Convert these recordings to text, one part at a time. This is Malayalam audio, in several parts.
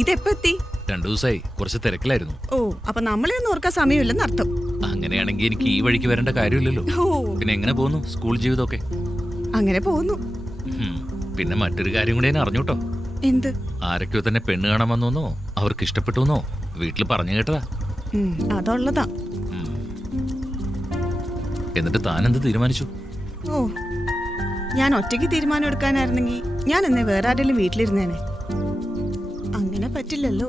ഇതെപ്പോ എത്തി? 2 ദിവസമായി, കുറച്ച് തിരക്കിലായിരുന്നു. ഓ, അപ്പൊ നമ്മളെ ഒന്നും ഓർക്കാൻ സമയമില്ലെന്ന് അർത്ഥം. അങ്ങനെയാണെങ്കിൽ എനിക്ക് ഈ വഴിക്ക് വരേണ്ട കാര്യമില്ലല്ലോ. ഓ, പിന്നെ എങ്ങനെ പോകുന്നു സ്കൂൾ ജീവിതമൊക്കെ? അങ്ങനെ പോകുന്നു. പിന്നെ മറ്റൊരു കാര്യം കൂടി ഞാൻ അറിഞ്ഞൂട്ടോ. എന്ത്? ആരൊക്കെയോ തന്നെ പെണ്ണ് കാണാൻ വന്നോന്നോ അവർക്ക് ഇഷ്ടപ്പെട്ടുവെന്നോ വീട്ടിൽ പറഞ്ഞു കേട്ടതാ. അതുള്ളതാ. എന്നിട്ട് താൻ എന്ത് തീരുമാനിച്ചു? ഓ, ഞാൻ ഒറ്റയ്ക്ക് തീരുമാനം എടുക്കാനായിരുന്നെങ്കിൽ ഞാൻ എന്നെ വേറെ ആരെങ്കിലും വീട്ടിലിരുന്നേനെ. അങ്ങനെ പറ്റില്ലല്ലോ.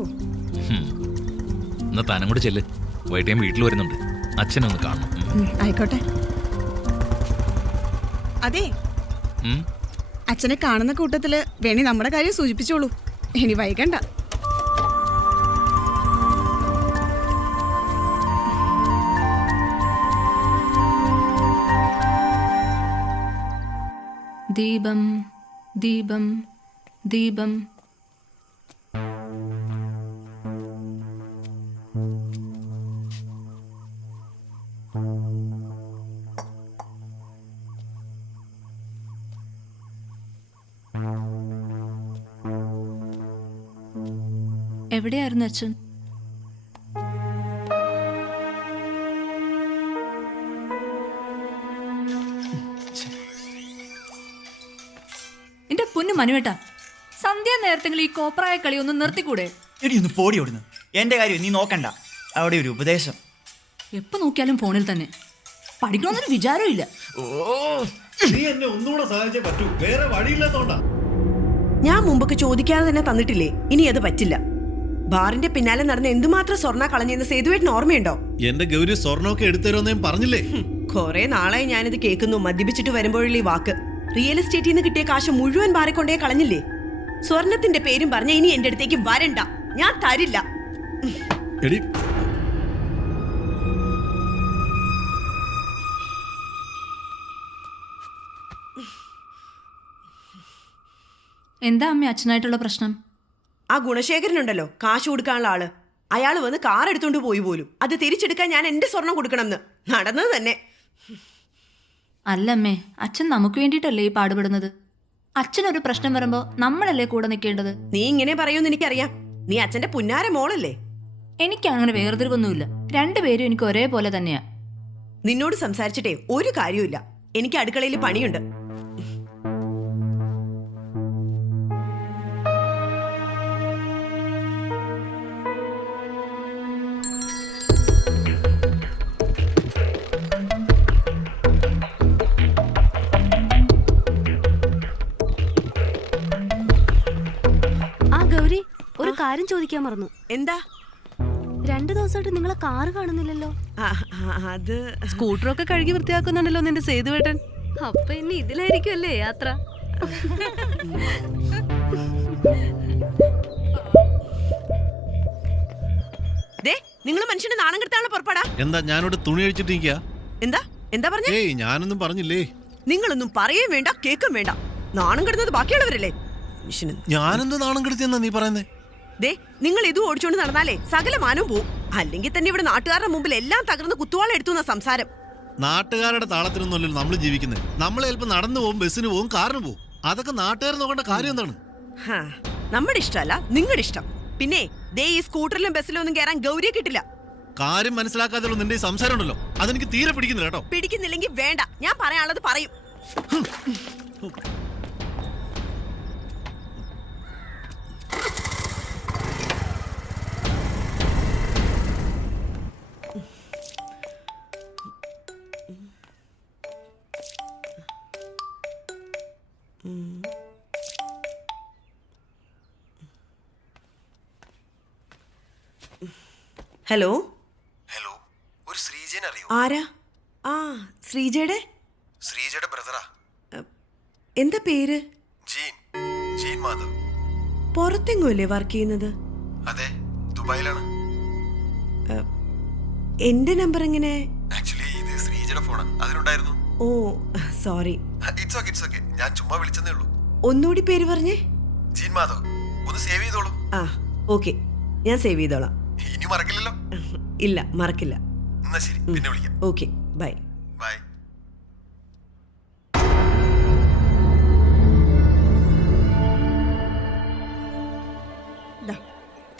എന്നാ താനും കൂടെ ചെല്ല്. വൈകിട്ട് ഞാൻ വീട്ടിൽ വരുന്നുണ്ട്, അച്ഛനൊന്ന് കാണണം. ആയിക്കോട്ടെ. അതെ, അച്ഛനെ കാണുന്ന കൂട്ടത്തില് വേണി നമ്മുടെ കാര്യം സൂചിപ്പിച്ചോളൂ. ഇനി വൈകണ്ട. ദീപം ദീപം ദീപം. എവിടെയായിരുന്നു അച്ഛൻ? എന്റെ പൊന്നു മനുവേട്ടാ, സന്ധ്യ നേരത്തെങ്കിലും ഈ കോപ്രായ കളി ഒന്ന് നിർത്തിക്കൂടെ? എടി ഒന്ന് പോടി ഓടുന്നു. എന്റെ കാര്യം നീ നോക്കണ്ട. അവിടെ ഒരു ഉപദേശം. എപ്പോ നോക്കിയാലും ഫോണിൽ തന്നെ. പഠിക്കണമെന്നൊരു വിചാരവും ഇല്ല. നീ എന്നെ ഒന്നുകൂടെ സഹായിച്ചേ പറ്റൂ, വേറെ വഴിയില്ലാത്തോണ്ടാ. ഞാൻ മുമ്പൊക്കെ ചോദിക്കാതെ തന്നെ തന്നിട്ടില്ലേ, ഇനി അത് പറ്റില്ല. ബാറിന്റെ പിന്നാലെ നടന്ന് എന്തുമാത്രം സ്വർണ്ണ കളഞ്ഞെന്ന് സേതുവേട്ടിന് ഓർമ്മയുണ്ടോ? എന്റെ ഗൗരി സ്വർണ്ണമൊക്കെ എടുത്തരുമെന്ന് ഞാൻ പറഞ്ഞില്ലേ? കൊറേ നാളായി ഞാനിത് കേൾക്കുന്നു. മദ്യപിച്ചിട്ട് വരുമ്പോഴുള്ള ഈ വാക്ക്. റിയൽ എസ്റ്റേറ്റിൽ നിന്ന് കിട്ടിയ കാശ് മുഴുവൻ ബാറിക്കൊണ്ടേ കളഞ്ഞില്ലേ? സ്വർണത്തിന്റെ പേരും പറഞ്ഞ ഇനി എന്റെ അടുത്തേക്ക് വരണ്ട, ഞാൻ തരില്ല. എടി എന്താ അമ്മ അച്ഛനായിട്ടുള്ള പ്രശ്നം? ആ ഗുണശേഖരനുണ്ടല്ലോ, കാശ് കൊടുക്കാനുള്ള ആള്, അയാൾ വന്ന് കാർ എടുത്തോണ്ട് പോയി പോലും. അത് തിരിച്ചെടുക്കാൻ ഞാൻ എന്റെ സ്വർണം കൊടുക്കണമെന്ന്. നടന്നത് തന്നെ. അല്ലമ്മേ, അച്ഛൻ നമുക്ക് വേണ്ടിയിട്ടല്ലേ ഈ പാടുപെടുന്നത്. അച്ഛനൊരു പ്രശ്നം വരുമ്പോ നമ്മളല്ലേ കൂടെ നിൽക്കേണ്ടത്. നീ ഇങ്ങനെ പറയൂന്ന് എനിക്കറിയാം. നീ അച്ഛന്റെ പുന്നാര മോളല്ലേ. എനിക്ക് അങ്ങനെ വേർതിരിവൊന്നുമില്ല. രണ്ടുപേരും എനിക്ക് ഒരേപോലെ തന്നെയാ. നിന്നോട് സംസാരിച്ചിട്ടേ ഒരു കാര്യമില്ല. എനിക്ക് അടുക്കളയിൽ പണിയുണ്ട്. ഗൗരി, ഒരു കാര്യം ചോദിക്കാൻ മറന്നു. എന്താ? 2 ദിവസമായിട്ട് നിങ്ങളെ കാറ് കാണുന്നില്ലല്ലോ. അത് സ്കൂട്ടറൊക്കെ കഴുകി വൃത്തിയാക്കുന്നുണ്ടല്ലോ നിന്റെ സേതുവേട്ടൻ. അപ്പൊ ഇനി ഇതിലായിരിക്കും അല്ലേ യാത്ര? നിങ്ങൾ മനുഷ്യനെ നാണം കെടുത്താനുള്ള പുറപ്പാടാ. എന്താ ഞാനോട് തുണി അഴിച്ചിട്ടിരിക്കുക? എന്താ എന്താ പറഞ്ഞേ? ഏയ്, ഞാനൊന്നും പറഞ്ഞില്ലേ. നിങ്ങളൊന്നും പറയേം വേണ്ട കേക്കും വേണ്ട. നാണം കെടുന്നത് ബാക്കിയുള്ളവരല്ലേ. ഞാനെന്ത് നാണം കെടുത്തിയെന്നാ നീ പറയുന്നേ? നിങ്ങൾ ഇത് ഓടിച്ചോണ്ട് നടന്നാലേ സകല മാനവും പോവും. അല്ലെങ്കിൽ തന്നെ ഇവിടെ നാട്ടുകാരുടെ മുമ്പിൽ എല്ലാം തകർന്ന് കുത്തുവാള എടുത്തുന്ന സംസാരം. നാട്ടുകാരുടെ താളത്തിനൊന്നുമല്ലല്ലോ നമ്മൾ ജീവിക്കുന്നത്. നമ്മൾ ചിലപ്പോൾ നടന്നു പോകും, ബസ്സിന് പോകും, കാറിന് പോകും. അതൊക്കെ നാട്ടുകാർ നോക്കേണ്ട കാര്യം എന്താണ്? നമ്മുടെ ഇഷ്ടമല്ല, നിങ്ങളുടെ ഇഷ്ടം. പിന്നെ ഈ സ്കൂട്ടറിലും ബസ്സിലും ഒന്നും കയറാൻ ഗൗരിയെ കിട്ടില്ല. കാര്യം മനസ്സിലാക്കാതെയുള്ള നിന്റെ ഈ സംസാരം ഉണ്ടല്ലോ, അതെനിക്ക് തീരെ പിടിക്കുന്നില്ല കേട്ടോ. പിടിക്കുന്നില്ലെങ്കിൽ വേണ്ട, ഞാൻ പറയാനുള്ളത് പറയും. ഹലോ ഹലോ, ഒരു ശ്രീജേനെ അറിയോ? ആരാ? ശ്രീജയുടെ ബ്രദറാ. എന്താ പേര്? ജീൻ മാധവ്. പുറത്തെങ്ങും അല്ലേ വർക്ക് ചെയ്യുന്നത്? അതെ, ദുബായിലാണ്. എന്റെ നമ്പർ എങ്ങനെ? ആക്ച്വലി ഇത് ശ്രീജയുടെ ഫോണാ, അതിലുണ്ടായിരുന്നു. ഓ സോറി. It's okay. ഞാൻ ചുമ്മാ വിളിച്ചതേ ഉള്ളൂ. ഒന്നുകൂടി പേര് പറഞ്ഞേ. ജീൻ മാധവ്. ഒന്ന് സേവ് ചെയ്തോളൂ. ഓക്കെ, ഞാൻ സേവ് ചെയ്തോളാം. ഇനി മറക്കില്ലല്ലോ? ഇല്ല, മറക്കില്ല. എന്നാ ശരി, പിന്നെ വിളിക്കാം. Okay, bye. Bye.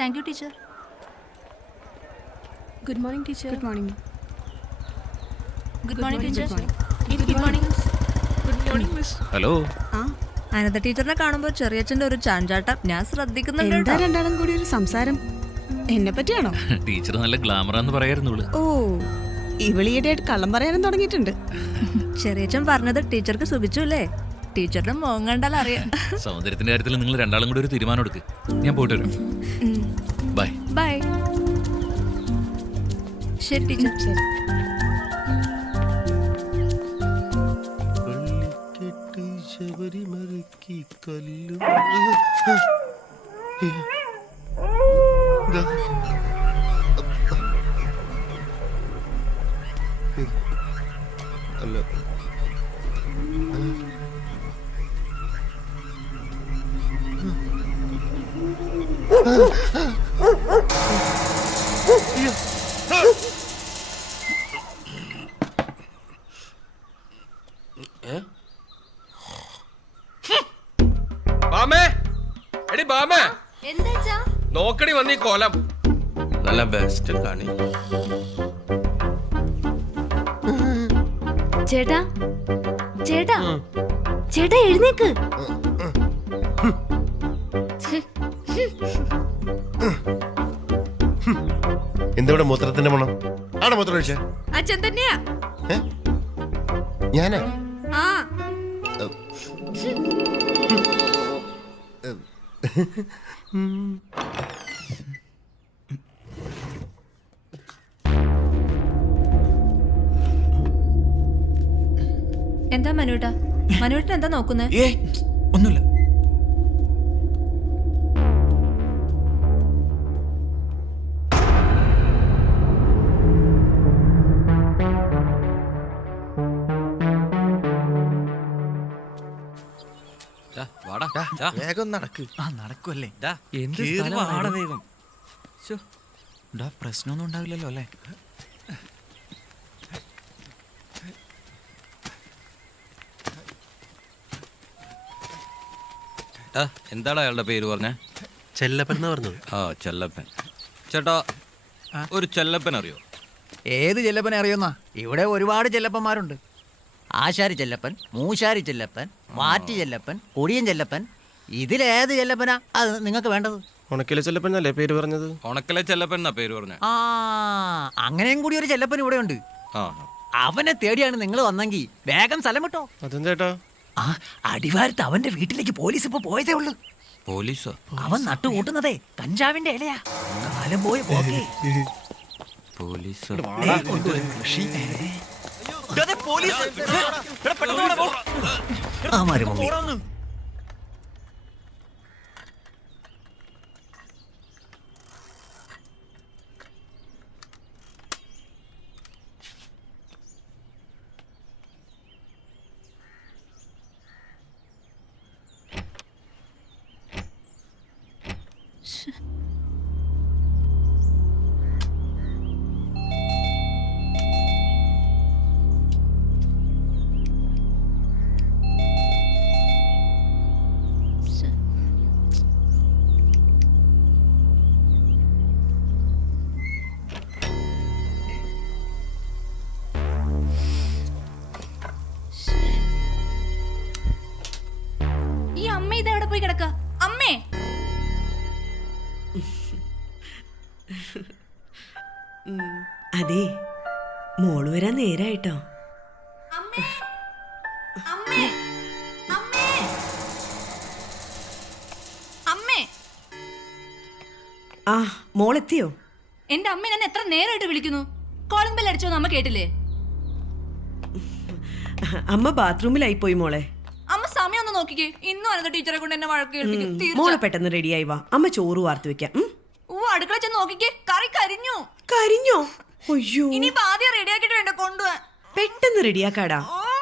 Thank you teacher. Good morning teacher. Good morning. Good morning teacher. Good morning. Hello. ആ അനന്ത ടീച്ചറിനെ കാണുമ്പോൾ ചെറിയച്ഛന്റെ ഒരു ചാഞ്ചാട്ടം ഞാൻ ശ്രദ്ധിക്കുന്നുണ്ട് എന്താ കേട്ടോ. രണ്ടാളും കൂടി ഒരു സംസാരം? എന്നെ പറ്റിയാണോ? ടീച്ചർ നല്ല ഗ്ലാമറാന്ന് പറയായിരുന്നുള്ളു. ഓ, ഇവളിയിടെയായിട്ട് കള്ളം പറയാനും തുടങ്ങിയിട്ടുണ്ട്. ചെറിയച്ഛൻ പറഞ്ഞത് ടീച്ചർക്ക് സുഖിച്ചു അല്ലേ? ടീച്ചറുടെ മുഖം കണ്ടാൽ അറിയാം. സൗന്ദര്യത്തിന്റെ കാര്യത്തിൽ നിങ്ങൾ രണ്ടാളും കൂടി ഒരു തീരുമാനം എടുക്ക്. ഞാൻ പോയിട്ട് വരും. ബൈ. ബൈ. ശരി ടീച്ചർ. ശരി. പള്ളിക്കെട്ട് ശബരിമലയ്ക്ക് കല്ലും അല്ല ബാമേ, എടി ബാമേ, നോക്കടി വന്നീ കോലം. നല്ല ബെസ്റ്റ് കാണി. ചേട്ടാ ചേട്ടാ ചേട്ടാ എഴുന്നേക്ക്. എന്തിവിടെ മൂത്രത്തിന്റെ മണം? ആണോ മൂത്രം ഒഴിച്ചേ? അച്ഛൻ തന്നെയാ. ഞാനാ? ആ എന്താ മനുവേട്ടാ? മനുവേട്ടൻ എന്താ നോക്കുന്നേ? ഏ ഒന്നുമില്ല. വേഗം നടക്ക്. ആ നടക്കുമല്ലേ? എന്ത് കേറി സ്ഥലമാണ് വാട ഇത്? വേഗം. പ്രശ്നമൊന്നും ഉണ്ടാവില്ലല്ലോ അല്ലേ? എന്താണ് അയാളുടെ പേര് പറഞ്ഞേ? ചെല്ലപ്പൻ എന്നാ പറഞ്ഞത്. ആ, ചെല്ലപ്പൻ. ചേട്ടാ, ഒരു ചെല്ലപ്പൻ അറിയോ? ഏത് ചെല്ലപ്പനെ അറിയുന്ന? ഇവിടെ ഒരുപാട് ചെല്ലപ്പന്മാരുണ്ട്. ആശാരി ചെല്ലപ്പൻ, മൂശാരി ചെല്ലപ്പൻ, വാറ്റി ചെല്ലപ്പൻ, കൊടിയൻ ചെല്ലപ്പൻ. ഇതിലേത് ചെല്ലപ്പനാ അത് നിങ്ങൾക്ക് വേണ്ടത്? ഉണക്കിലെ ചെല്ലപ്പൻ അല്ലേ പേര് പറഞ്ഞത്? ഉണക്കലെ ചെല്ലപ്പൻ എന്നാ പേര് പറഞ്ഞേ. ആ, അങ്ങനെയും കൂടി ഒരു ചെല്ലപ്പൻ ഇവിടെ ഉണ്ട്. ആ, അവനെ തേടിയാണ് നിങ്ങൾ വന്നെങ്കിൽ വേഗം സ്ഥലം വിട്ടോ. അതെന്തേട്ടാ? ആ, അടിവാരത്ത് അവന്റെ വീട്ടിലേക്ക് പോലീസ് ഇപ്പൊ പോയതേ ഉള്ളൂ. പോലീസോ? അവൻ നട്ടുകൂട്ടുന്നതേ കഞ്ചാവിന്റെ ഇലയാ. കാലം പോയി പോക്കേ. പോലീസോ? പോലീസ് പെട്ടെന്ന് വാടാ, പോ. ആ മരുമമ്മി. പോടാന്ന്. ഈ അമ്മ ഇതെവിടെ പോയി കിടക്ക? അമ്മേ, അതെ, മോള് വരാൻ നേരായിട്ടോ. അമ്മേ, അമ്മേ, അമ്മേ, അമ്മേ. ആ, മോളെത്തിയോ? എന്റെ അമ്മ ഞാൻ എത്ര നേരമായിട്ട് വിളിക്കുന്നു. കോളിംഗ് ബെൽ അടിച്ചോന്ന് അമ്മ കേട്ടില്ലേ? അമ്മ ബാത്റൂമിലായി പോയി മോളെ. അമ്മ സമയം ഒന്ന് നോക്കിക്കേ. ഇന്നും അനന്ത ടീച്ചറെ കൊണ്ട് എന്നെ വഴക്ക് കേൾപ്പിക്കും. മോളെ പെട്ടെന്ന് റെഡിയായി വാ, അമ്മ ചോറ് വാർത്ത് വെക്കാം. അടുക്കള ചെന്ന് നോക്കിക്കേ, കറി കരിഞ്ഞു. കരിഞ്ഞോ? അയ്യോ, ഇനിയിപ്പോ ആദ്യം റെഡിയാക്കിട്ട് വേണ്ട കൊണ്ടുപോവാൻ. പെട്ടെന്ന് റെഡിയാക്കാടാ. ഓ